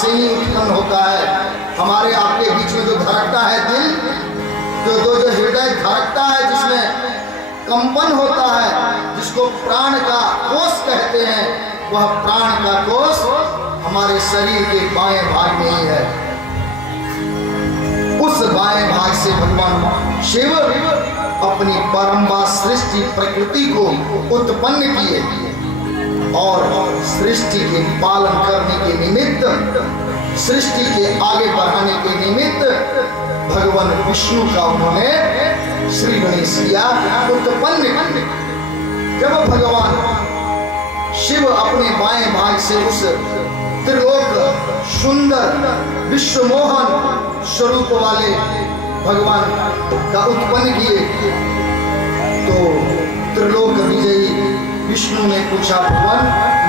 से ही उत्पन्न होता है। हमारे आपके बीच में जो धड़कता है दिल, जो हृदय धड़कता है, जिसमें कंपन होता है, जिसको प्राण का कोष कहते हैं, वह प्राण का कोष हमारे शरीर के बाएं भाग में ही है। उस बाएं भाग से भगवान शिव अपनी परम्बा सृष्टि प्रकृति को उत्पन्न किए और सृष्टि के पालन करने के निमित्त, सृष्टि के आगे बढ़ाने के निमित्त भगवान विष्णु का उन्होंने श्री गणेश किया उत्पन्न। जब भगवान शिव अपने बाएं भाग से उस त्रिलोक सुंदर विश्वमोहन स्वरूप वाले भगवान का उत्पन्न किए, तो त्रिलोक विजयी विष्णु ने पूछा, भगवान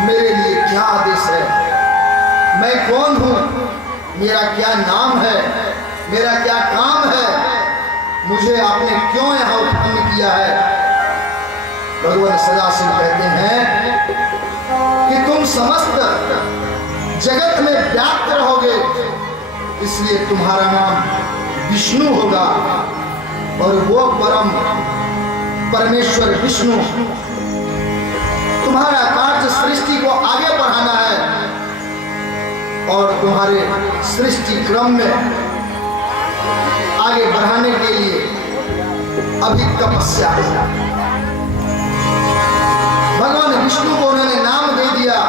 मेरे लिए क्या आदेश है? मैं कौन हूँ? मेरा क्या नाम है? मेरा क्या काम है? मुझे आपने क्यों यहाँ उत्पन्न किया है? भगवान सदाशिव कहते हैं कि तुम समस्त जगत में व्याप्त रहोगे, इसलिए तुम्हारा नाम विष्णु होगा। और वो परम परमेश्वर विष्णु, तुम्हारा कार्य सृष्टि को आगे बढ़ाना है और तुम्हारे सृष्टि क्रम में आगे बढ़ाने के लिए अभी तपस्या है। भगवान विष्णु को उन्होंने नाम दे दिया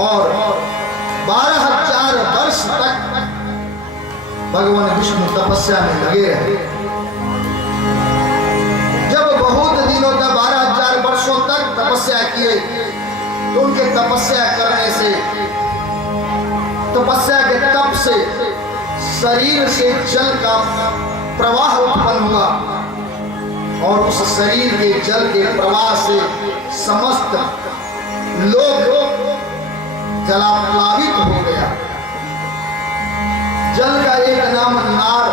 और 12,000 वर्ष तक भगवान विष्णु तपस्या में लगे रहे। जब बहुत दिनों तक 12,000 वर्षों तक तपस्या किए, तो उनके तपस्या करने से, तपस्या के तप से शरीर से जल का प्रवाह उत्पन्न हुआ और उस शरीर के जल के प्रवाह से समस्त लोग जलाप्लावित हो गया। जल का एक नाम नार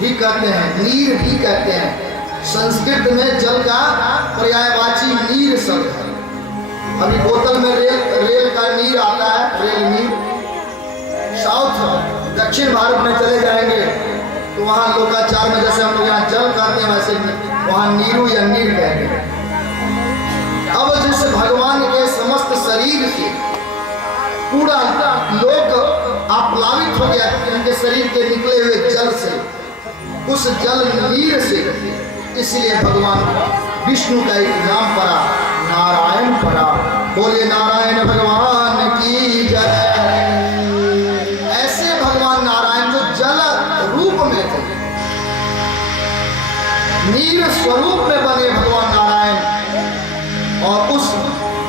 भी कहते हैं, नीर भी कहते हैं। संस्कृत में जल का पर्यायवाची नीर शब्द है। अभी बोतल में रेल का नीर आता है, रेल नीर। साउथ दक्षिण भारत में चले जाएंगे तो वहाँ लोकाचार में जैसे हम लोग यहाँ जल कहते हैं, वैसे वहाँ नीरू या नीर कहेंगे। अब जिस भगवान के समस्त शरीर से पूरा लोक आप्लावित हो गया उनके शरीर के निकले हुए जल से, उस जल नीर से, इसलिए भगवान विष्णु का एक नाम पड़ा, नारायण पड़ा। बोले नारायण भगवान की जय। ऐसे भगवान नारायण जो जल रूप में थे, नीर स्वरूप में बने भगवान नारायण, और उस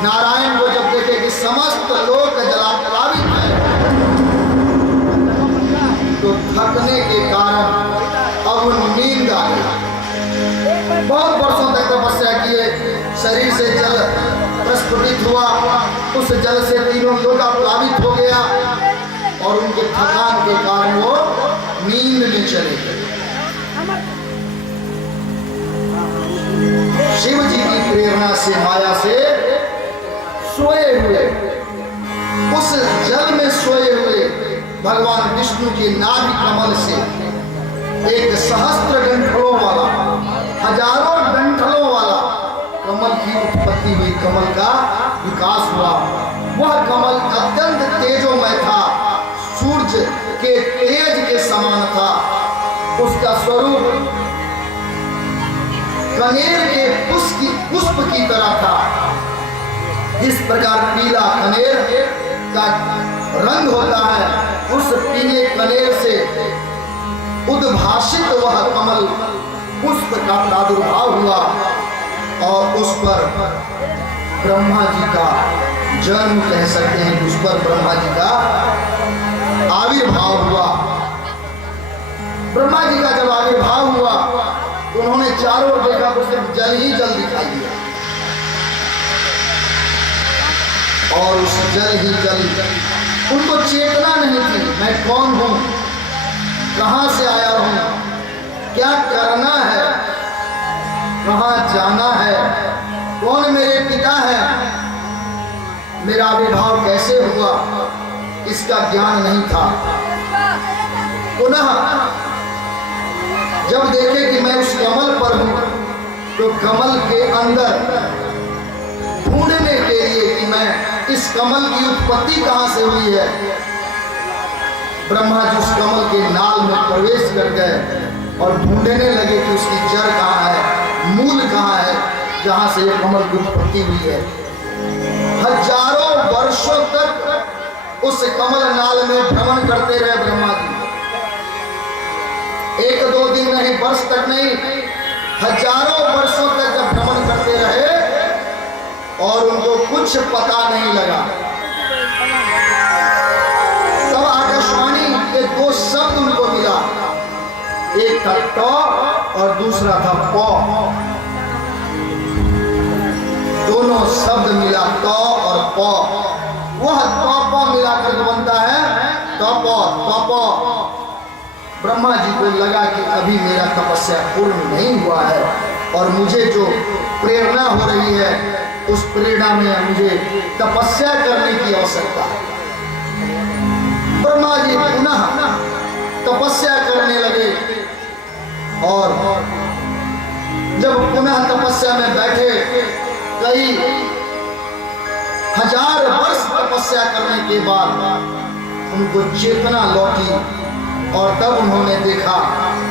नारायण को जब देखे कि समस्त लोक जलाप्लावित है, तो थकने के कारण अब नींद आ गई। बहुत वर्षों तक तपस्या किए, शरीर से जल प्रस्फुटित हुआ, उस जल से तीनों लोग प्लावित हो गया और उनके थकान के कारण वो नींद में चले गए। शिव जी की प्रेरणा से, माया से सोए हुए, उस जल में सोए हुए भगवान विष्णु के नाभि कमल से एक सहस्त्र गंठलों वाला, हजारों गंठलों वाला कमल की उत्पत्ति हुई, कमल का विकास हुआ। वह कमल अत्यंत तेजोमय था, सूर्य के तेज के समान था। उसका स्वरूप कनेर के पुष्प की तरह था। जिस प्रकार पीला कनेर का रंग होता है, उस पीले कनेर से उद्भाषित वह कमल पुष्प का प्रादुर्भाव हुआ और उस पर ब्रह्मा जी का जन्म कह सकते हैं, उस पर ब्रह्मा जी का आविर्भाव हुआ। ब्रह्मा जी का जब आविर्भाव हुआ तो उन्होंने चारों ओर देखा तो सिर्फ जल ही जल दिखाई दिया और उस जल ही जल, उनको चेतना नहीं थी मैं कौन हूं, कहां से आया हूं, क्या करना है, कहां जाना है, कौन मेरे पिता है, मेरा आविर्भाव कैसे हुआ, इसका ज्ञान नहीं था। पुनः जब देखे कि मैं उस कमल पर हूं, तो कमल के अंदर ढूंढने के लिए कि मैं इस कमल की उत्पत्ति कहां से हुई है, ब्रह्मा जी उस कमल के नाल में प्रवेश कर गए और ढूंढने लगे कि उसकी जड़ कहाँ है, मूल कहाँ है, जहां से यह कमल की उत्पत्ति हुई है। हजारों वर्षों तक उस कमल नाल में भ्रमण करते रहे ब्रह्मा जी। एक दो दिन नहीं, वर्ष तक नहीं, हजारों वर्षों तक जब भ्रमण करते रहे और उनको कुछ पता नहीं लगा, तब आकाशवाणी के दो शब्द उनको मिला, एक था ट और दूसरा था प। दोनों शब्द मिला ट और प, वह तप मिलाकर बनता है तप। तप ब्रह्मा जी को लगा कि अभी मेरा तपस्या पूर्ण नहीं हुआ है और मुझे जो प्रेरणा हो रही है उस प्रेरणा में मुझे तपस्या करने की आवश्यकता है। ब्रह्मा जी पुनः तपस्या करने लगे और जब पुनः तपस्या में बैठे, कई हजार वर्ष तपस्या करने के बाद उनको चेतना लौटी और तब उन्होंने देखा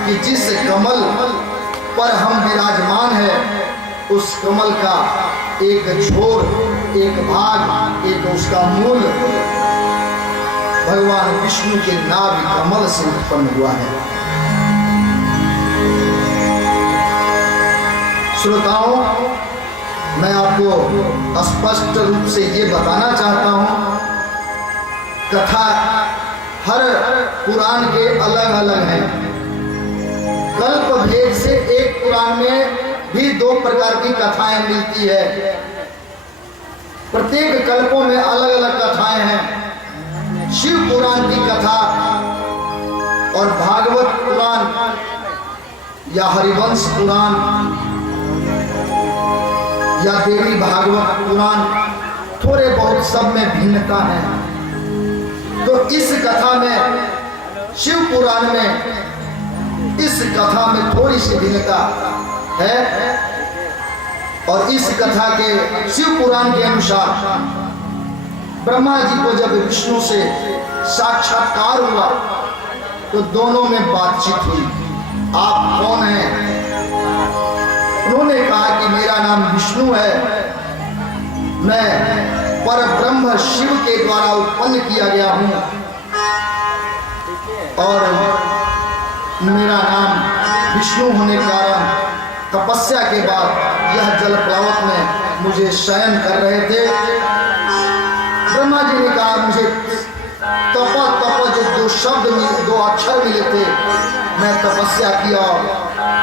कि जिस कमल पर हम विराजमान है उस कमल का एक छोर, एक भाग, एक उसका मूल भगवान विष्णु के नाभि कमल से उत्पन्न हुआ है। श्रोताओं, मैं आपको स्पष्ट रूप से ये बताना चाहता हूं, कथा हर पुराण के अलग अलग हैं। कल्प भेद से एक पुराण में भी दो प्रकार की कथाएं मिलती है। प्रत्येक कल्पों में अलग अलग कथाएं हैं। शिव पुराण की कथा और भागवत पुराण या हरिवंश पुराण या देवी भागवत पुराण, थोड़े बहुत सब में भिन्नता है। तो इस कथा में, शिव पुराण में इस कथा में थोड़ी सी भिन्नता है और इस कथा के, शिव पुराण के अनुसार ब्रह्मा जी को जब विष्णु से साक्षात्कार हुआ तो दोनों में बातचीत हुई। आप कौन हैं? उन्होंने कहा कि मेरा नाम विष्णु है, मैं पर ब्रह्म शिव के द्वारा उत्पन्न किया गया हूं और मेरा नाम विष्णु होने के कारण तपस्या के बाद यह जल प्लावक में मुझे शयन कर रहे थे। ब्रह्मा जी ने कहा मुझे तप तप जो दो शब्द मिले, दो अक्षर मिले थे, मैं तपस्या किया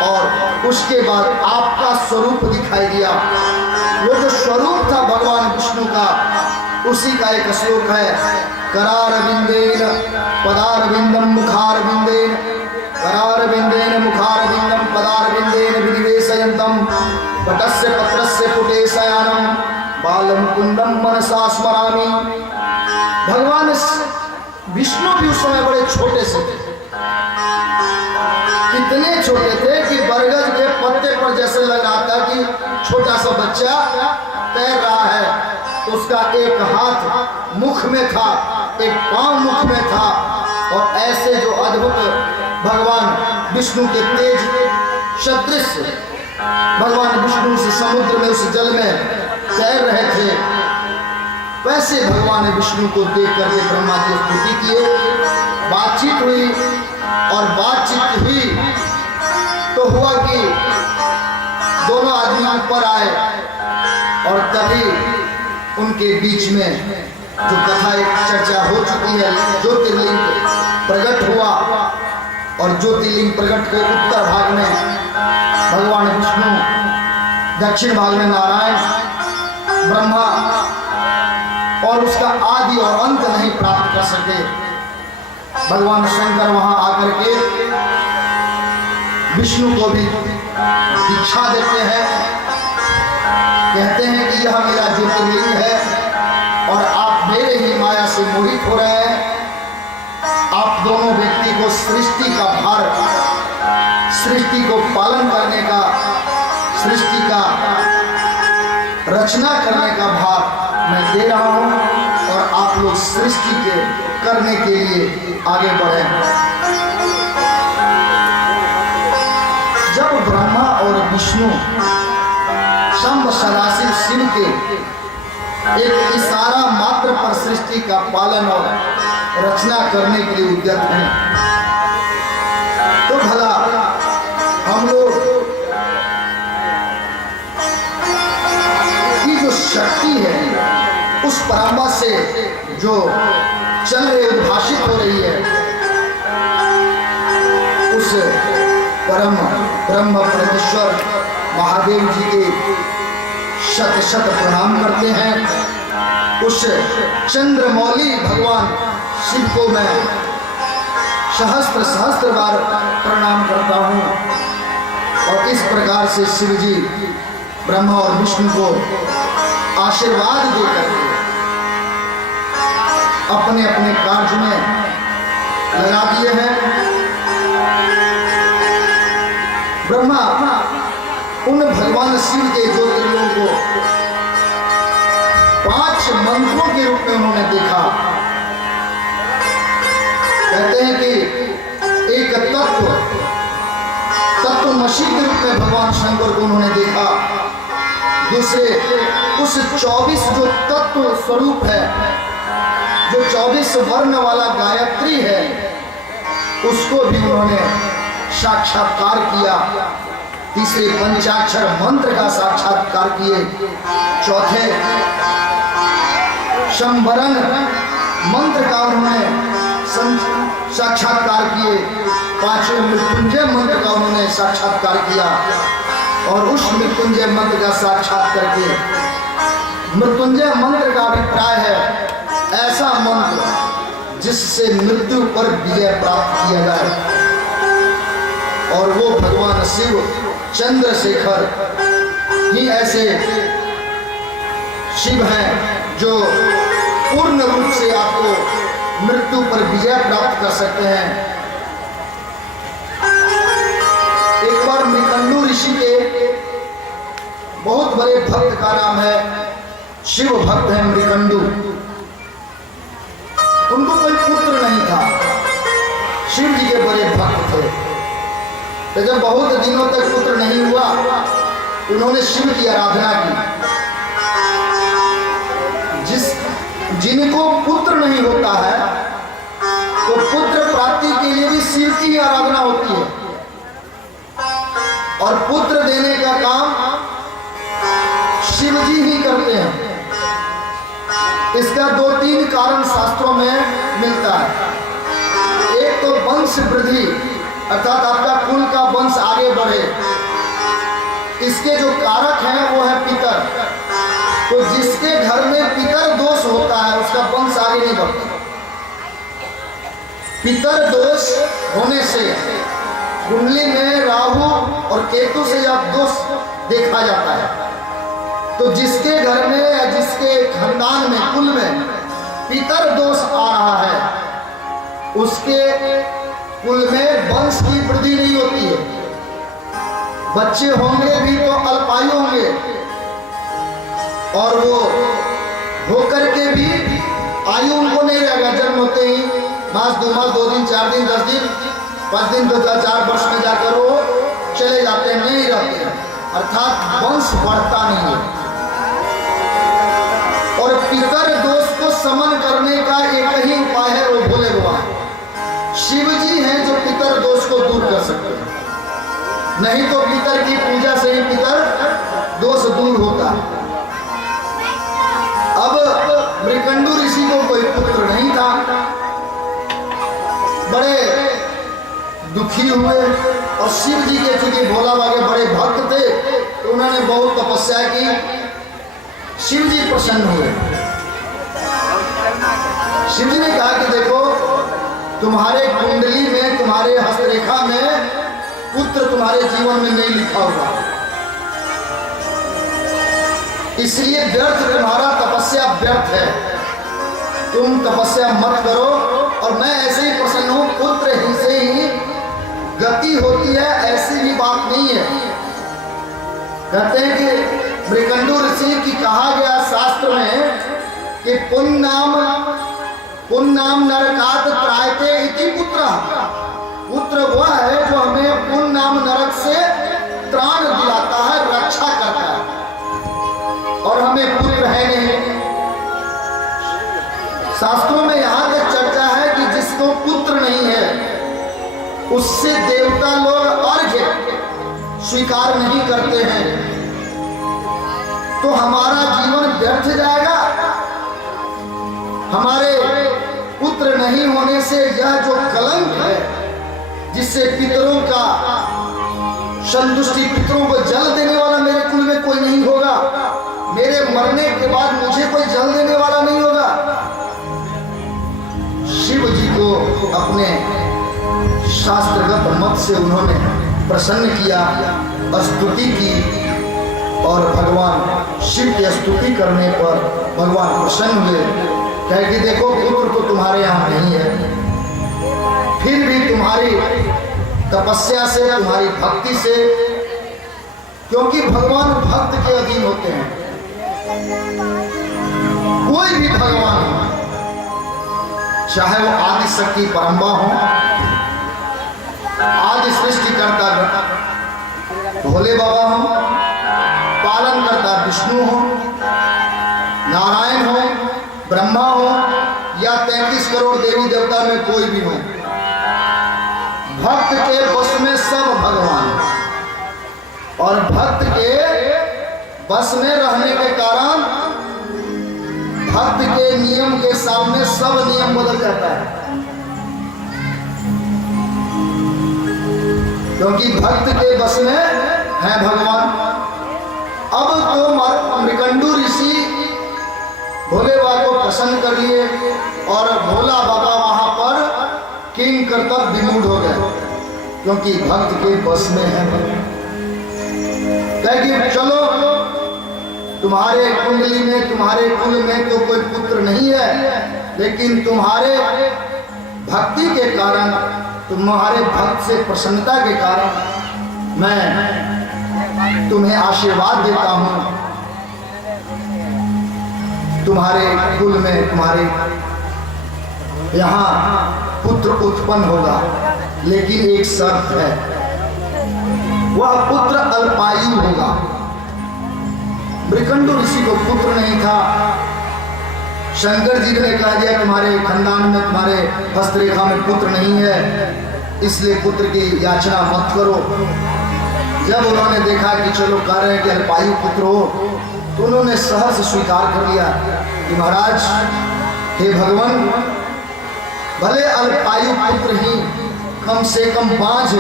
और उसके बाद आपका स्वरूप दिखाई दिया। वो जो स्वरूप था भगवान विष्णु का, उसी का एक श्लोक है, करारविंदेन पदारविंदम मुखारविंदेन, करारविंदेन मुखारविंदम पदारविंदेन विनिवेशयन्तम पटस्य पत्रस्य पुटे शयानम बालम कुंदम मनसा स्मरामि। भगवान विष्णु भी उस समय बड़े छोटे से थे, इतने छोटे थे कि बरगद के पत्ते पर जैसे लग रहा था कि छोटा सा बच्चा तैर रहा है। उसका एक हाथ मुख में था, एक पांव मुख में था और ऐसे जो अद्भुत भगवान विष्णु के तेज सदृश भगवान विष्णु से समुद्र में, उस जल में तैर रहे थे, वैसे भगवान विष्णु को देख करके ब्रह्मा जी स्तुति किए। बातचीत हुई और बातचीत हुई तो हुआ कि दोनों आदमी ऊपर आए और तभी उनके बीच में जो कथा एक चर्चा हो चुकी है, ज्योतिर्लिंग प्रकट हुआ और ज्योतिर्लिंग प्रकट के उत्तर भाग में भगवान विष्णु, दक्षिण भाग में नारायण ब्रह्मा, और उसका आदि और अंत नहीं प्राप्त कर सके। भगवान शंकर वहां आकर के विष्णु को भी दीक्षा देते हैं, कहते हैं कि यह मेरा ज्योतिर्लिंग है और आप मेरे ही माया से मोहित हो रहे हैं। पालन करने का, सृष्टि का रचना करने का भाग मैं दे रहा हूं और आप लोग सृष्टि के करने के लिए आगे बढ़ें। जब ब्रह्मा और विष्णु शंभ सदाशिव शिव के एक इशारा मात्र पर सृष्टि का पालन और रचना करने के लिए उद्यत हैं, तो भला हम लोग की जो शक्ति है उस परंपरा से जो चल रही उद्भाषित हो रही है, उस परम ब्रह्म परमेश्वर महादेव जी के शत शत प्रणाम करते हैं। उस चंद्रमौली भगवान शिव को मैं सहस्त्र सहस्त्र बार प्रणाम करता हूँ और इस प्रकार से शिव जी ब्रह्मा और विष्णु को आशीर्वाद देकर अपने अपने कार्य में लगा दिए हैं। ब्रह्मा उन भगवान शिव के ज्योतिर्लिंग को 5 मंत्रों के रूप में उन्होंने देखा। कहते हैं कि एक तत्वमसी के रूप में भगवान शंकर को उन्होंने देखा। दूसरे उस 24 जो तत्व स्वरूप है, जो 24 वर्ण वाला गायत्री है, उसको भी उन्होंने साक्षात्कार किया। तीसरे पंचाक्षर मंत्र का साक्षात्कार किए। चौथे संवरण मंत्र का उन्होंने साक्षात्कार किए। पांचवें मृत्युंजय मंत्र का उन्होंने साक्षात्कार किया और उस मृत्युंजय मंत्र का साक्षात करके मृत्युंजय मंत्र का अभिप्राय है ऐसा मंत्र जिससे मृत्यु पर विजय प्राप्त किया जाए। और वो भगवान शिव चंद्रशेखर ही ऐसे शिव हैं जो पूर्ण रूप से आपको मृत्यु पर विजय प्राप्त कर सकते हैं। एक बार मृकंडू ऋषि के बहुत बड़े भक्त का नाम है, शिव भक्त है मृकंडू। उनको कोई पुत्र नहीं था, शिव जी के बड़े भक्त थे। तो जब बहुत दिनों तक पुत्र नहीं हुआ, उन्होंने शिव की आराधना की। जिनको पुत्र नहीं होता है तो पुत्र प्राप्ति के लिए भी शिव की ही आराधना होती है और पुत्र देने का काम शिव जी ही करते हैं। इसका 2-3 कारण शास्त्रों में मिलता है। एक तो वंश वृद्धि, अर्थात आपका कुल का वंश आगे बढ़े, इसके जो कारक हैं वो है पितर। तो जिसके घर में पितर दोष होता है उसका वंश आगे नहीं बढ़ता। पितर दोष होने से कुंडली में राहु और केतु से यह दोष देखा जाता है। तो जिसके घर में या जिसके खानदान में कुल में पितर दोष आ रहा है, उसके कुल में वंश की वृद्धि नहीं होती है। बच्चे होंगे भी तो अल्पायु होंगे और वो होकर के भी आयु उनको नहीं रहेगा। जन्म होते ही मास 2 मास 2 दिन 4 दिन 10 दिन 5 दिन 4 वर्ष में जाकर वो चले जाते हैं, नहीं रहते हैं, अर्थात वंश बढ़ता नहीं है। और पितर दोष को समन करने का एक ही उपाय है, वो भोले बाबा शिव जी हैं जो पितर दोष को दूर कर सकते हैं। नहीं तो पितर की पूजा से ही पितर दोष दूर होता है। अब मृकंडू ऋषि को कोई पुत्र नहीं था, बड़े दुखी हुए और शिव जी के चूंकि भोला बाबा बड़े भक्त थे तो उन्होंने बहुत तपस्या की। शिव जी प्रसन्न हुए। शिव जी ने कहा कि देखो, तुम्हारे कुंडली में, तुम्हारे हस्तरेखा में पुत्र तुम्हारे जीवन में नहीं लिखा हुआ, इसलिए व्यर्थ तुम्हारा तपस्या व्यर्थ है। तुम तपस्या मत करो और मैं ऐसे ही प्रसन्न हूं। पुत्र ही से ही गति होती है, ऐसी भी बात नहीं है। कहते हैं कि मृकंडू ऋषि की कहा गया शास्त्र में कि पुण्नाम नरकात त्रायते इति पुत्र। पुत्र वह है जो हमें पुण्नाम नरक से त्राण दिलाता है, रक्षा करता है, और हमें पुत्र है नहीं। शास्त्रों में यहां तक चर्चा है कि जिसको पुत्र नहीं है उससे देवता लोग अर्घ्य स्वीकार नहीं करते हैं, तो हमारा जीवन व्यर्थ जाएगा। हमारे पुत्र नहीं होने से यह जो कलंक है, जिससे पितरों का संतुष्टि, पितरों को जल देने वाला मेरे कुल में कोई नहीं होगा, मेरे मरने के बाद मुझे कोई जल देने वाला नहीं होगा। शिव जी को अपने शास्त्रगत मत से उन्होंने प्रसन्न किया, स्तुति की, और भगवान शिव की स्तुति करने पर भगवान प्रसन्न हुए। कहे कि देखो पुत्र तो तुम्हारे यहाँ नहीं है, फिर भी तुम्हारी तपस्या से, तुम्हारी भक्ति से, क्योंकि भगवान भक्त के अधीन होते हैं। कोई भी भगवान हो, चाहे वो आदि शक्ति परम्बा हो, आदि सृष्टिकर्ता भोले बाबा हो, पालन करता विष्णु हो, नारायण हो, ब्रह्मा हो, या 33 करोड़ देवी देवता में कोई भी हो, भक्त के बस में सब भगवान, और भक्त के बस में रहने के कारण भक्त के नियम के सामने सब नियम बदल जाता है, क्योंकि भक्त के बस में है भगवान। अब तो मृकंडू ऋषि भोले बाबा को प्रसन्न कर लिए, और भोला बाबा वहां पर किंग कर्तव्य विमूढ़ हो गए, क्योंकि भक्त के बस में है। कहे कि चलो, तुम्हारे कुंडली में, तुम्हारे कुल में तो कोई पुत्र नहीं है, लेकिन तुम्हारे भक्ति के कारण, तुम्हारे भक्त से प्रसन्नता के कारण मैं तुम्हें आशीर्वाद देता हूं। तुम्हारे कुल में, तुम्हारे यहाँ पुत्र उत्पन्न होगा, लेकिन एक शर्त है, वह पुत्र अल्पायु होगा। मृकंडू ऋषि को पुत्र नहीं था। शंकर जी ने कह दिया तुम्हारे खानदान में, तुम्हारे हस्तरेखा में पुत्र नहीं है, इसलिए पुत्र की याचना मत करो। जब उन्होंने देखा कि चलो कह रहे हैं कि अल्पायु पुत्र हो, तो उन्होंने सहर्ष स्वीकार कर लिया कि महाराज, हे भगवान, भले अल्पायु पुत्र ही, कम से कम 5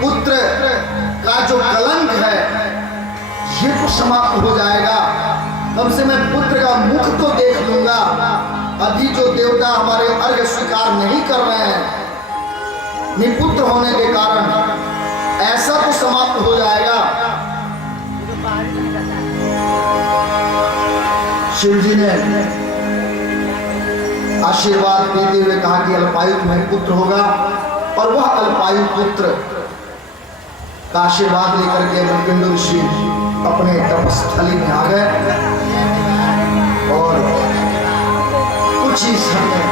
पुत्र का जो कलंक है ये तो समाप्त हो जाएगा। कम से मैं पुत्र का मुख तो देख लूंगा। अभी जो देवता हमारे अर्घ्य स्वीकार नहीं कर रहे हैं निपुत्र होने के कारण, ऐसा तो समाप्त हो जाएगा। शिव जी ने आशीर्वाद देते हुए कहा कि अल्पायु तुम्हें पुत्र होगा, और वह अल्पायु पुत्र का आशीर्वाद लेकर के मृकंडू ऋषि अपने तपस्थली में आ गए, और कुछ ही समय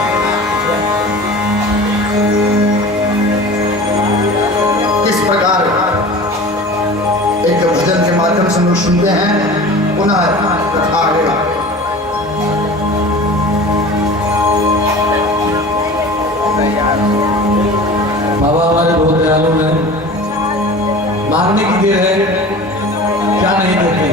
किस प्रकार एक भजन के माध्यम से हम लोग सुनते हैं। पुनः कथा आगे। बाबा हमारे बहुत दयालु हैं, मांगने की देर है, क्या नहीं देते।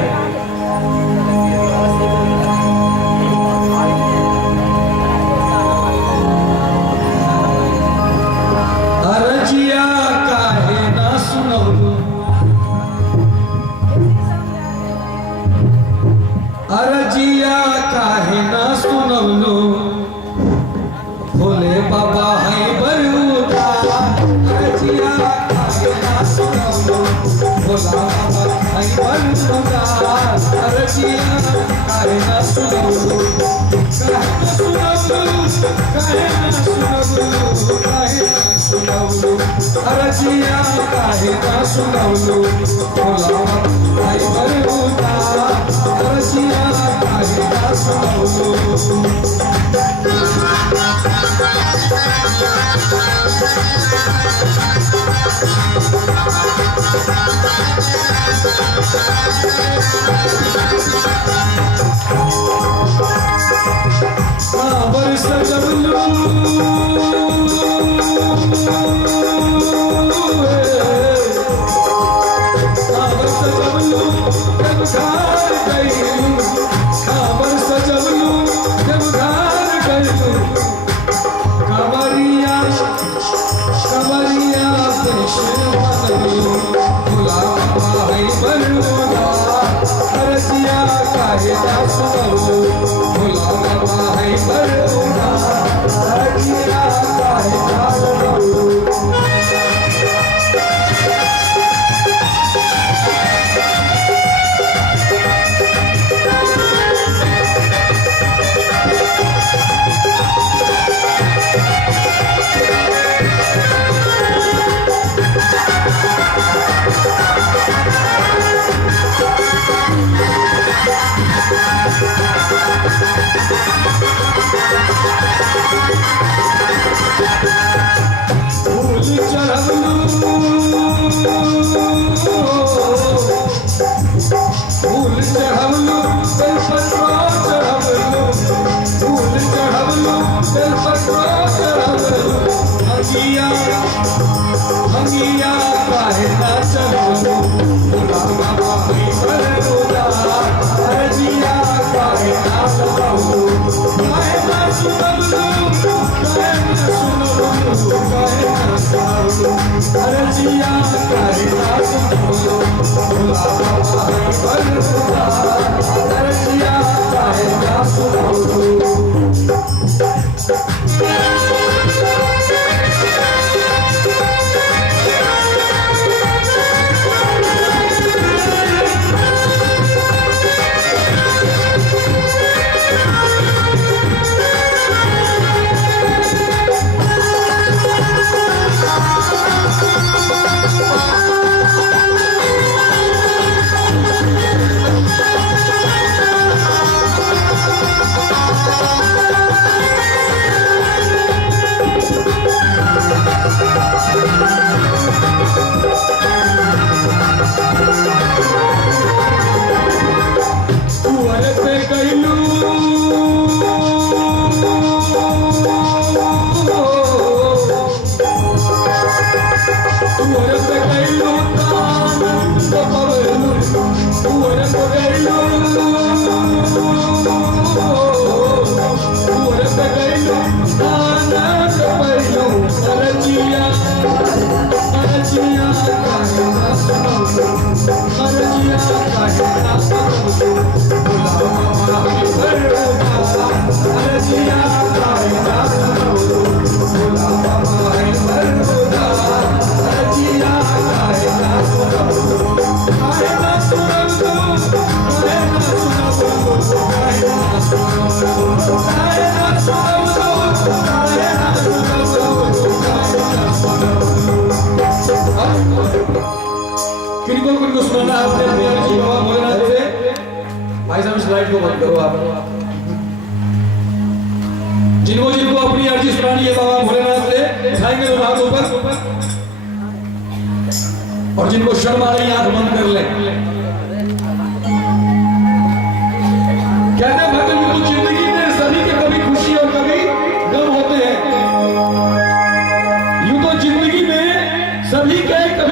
अरजिया काहे ना सुनवलो भोलावा भाई बरहुदा अरजिया काहे ना सुनवलो बरस जबलू किनको सुनाना आपने अपनी अर्जी बाबा भोलेनाथ से। भाई साहब स्लाइड को बंद करो आप। जिनको जिनको अपनी अर्जी सुनानी है बाबा भोलेनाथ से उठाएंगे दोनों हाथ ऊपर, और जिनको शर्म आ रही है आंख बंद कर ले।